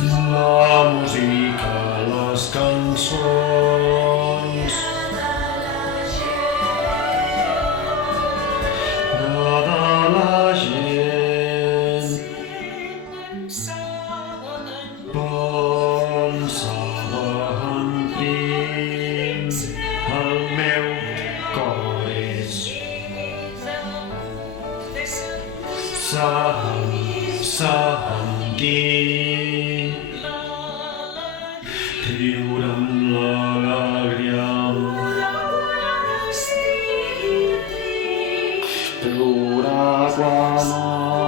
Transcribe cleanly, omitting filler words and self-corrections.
La música, les cançons, de la gent. Pensava en prim, el meu cor és sentir, riure amb l'alegria, plorar quan